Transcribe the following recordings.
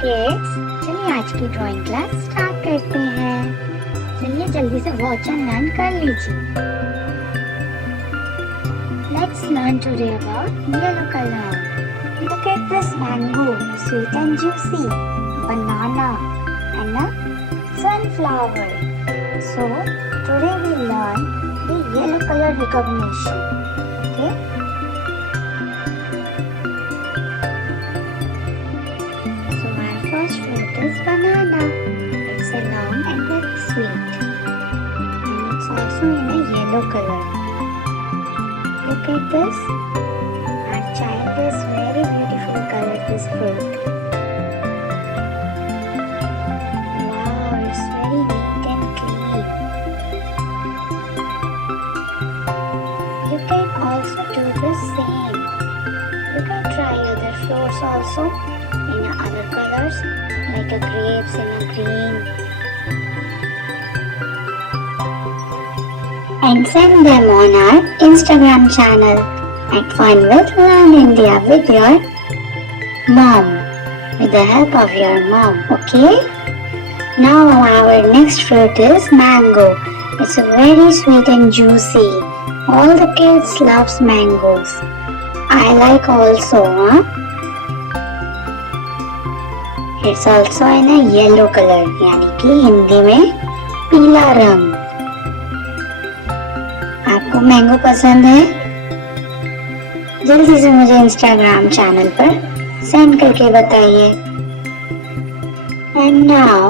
Kids, चलिए आज की ड्राइंग क्लास स्टार्ट करते हैं। चलिए जल्दी से वॉच एंड लर्न कर लीजिए। Let's learn today about yellow color. Look at this mango, sweet and juicy, banana and a sunflower. So today we learn the yellow color recognition. Okay. First fruit is banana. It's a long and very sweet. And it's also in a yellow color. Look at this. Our child is very beautiful color this fruit. Wow, it's very neat and clean. You can also do the same. You can try other fruits also in other colors like a grapes in a green, and send them on our Instagram channel at Fun with Learn India with your mom, with the help of your mom. Okay, now our next fruit is mango. It's very sweet and juicy. All the kids loves mangoes. I like also, It's also in a yellow color, यानी कि हिंदी में पीला रंग। आपको mango पसंद है? जल्दी से मुझे इंस्टाग्राम चैनल पर सेंड करके बताइए। And now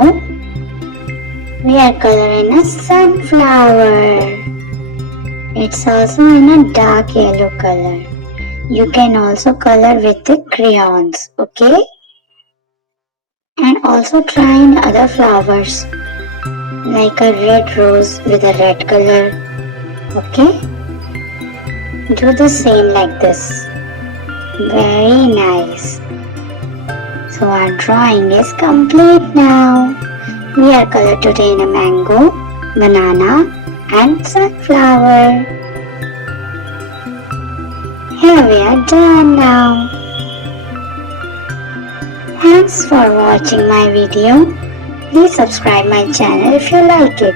we are coloring a sunflower. It's also in a dark yellow color. You can also color with the crayons, okay? And also try in other flowers like a red rose with a red color. Okay, do the same like this. Very nice. So our drawing is complete now. We are colored today in a mango, banana and sunflower. Here we are done now. Thanks for watching my video. Please subscribe my channel if you like it.